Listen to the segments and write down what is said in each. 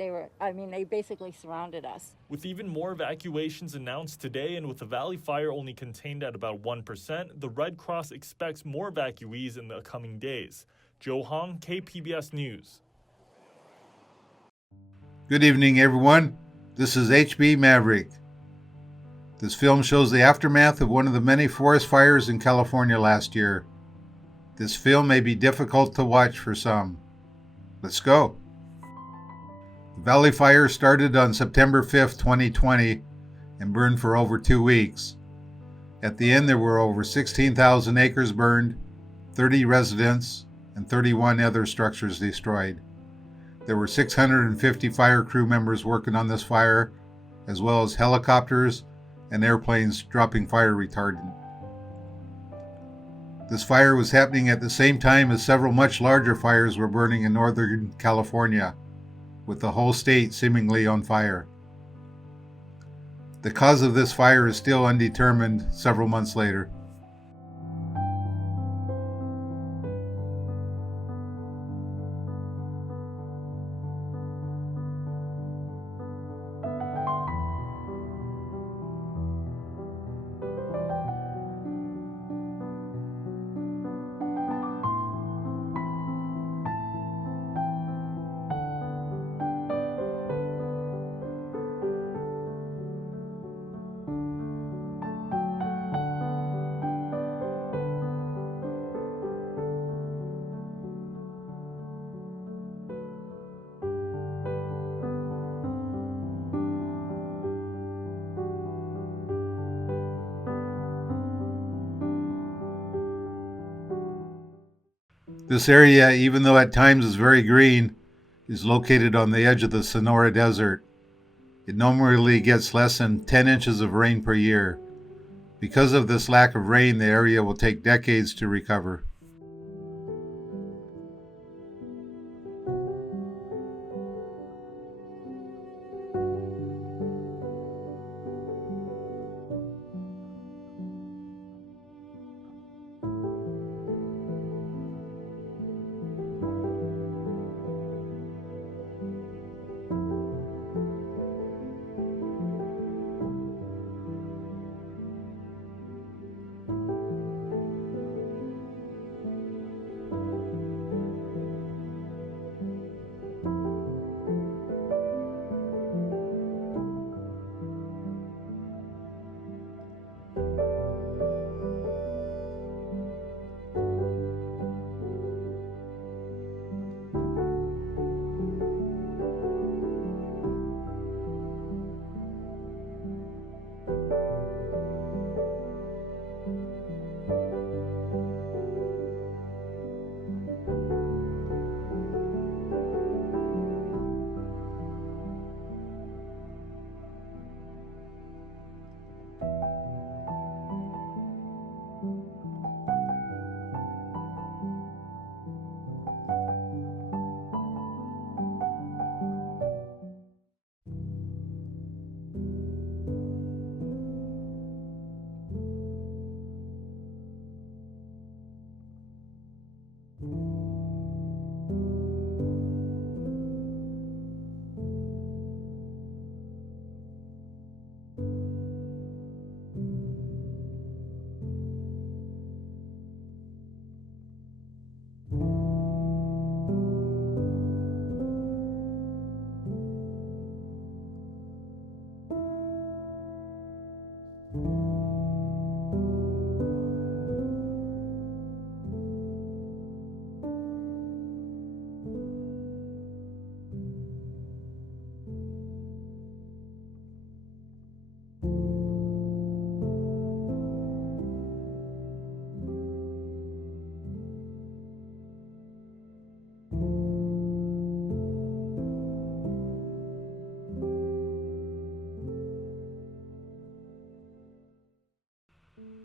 and they basically surrounded us. With even more evacuations announced today and with the Valley Fire only contained at about 1%, the Red Cross expects more evacuees in the coming days. Joe Hong, KPBS News. Good evening, everyone. This is HB Maverick. This film shows the aftermath of one of the many forest fires in California last year. This film may be difficult to watch for some. Let's go. The Valley Fire started on September 5th, 2020, and burned for over 2 weeks. At the end, there were over 16,000 acres burned, 30 residents, and 31 other structures destroyed. There were 650 fire crew members working on this fire, as well as helicopters and airplanes dropping fire retardant. This fire was happening at the same time as several much larger fires were burning in Northern California, with the whole state seemingly on fire. The cause of this fire is still undetermined several months later. This area, even though at times is very green, is located on the edge of the Sonora Desert. It normally gets less than 10 inches of rain per year. Because of this lack of rain, the area will take decades to recover.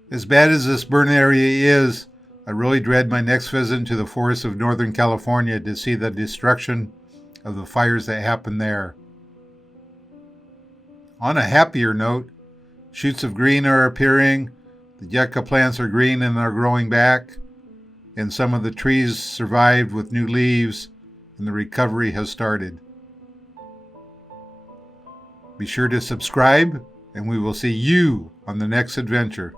As bad as this burn area is, I really dread my next visit to the forests of Northern California to see the destruction of the fires that happen there. On a happier note, shoots of green are appearing, the yucca plants are green and are growing back, and some of the trees survived with new leaves, and the recovery has started. Be sure to subscribe, and we will see you on the next adventure.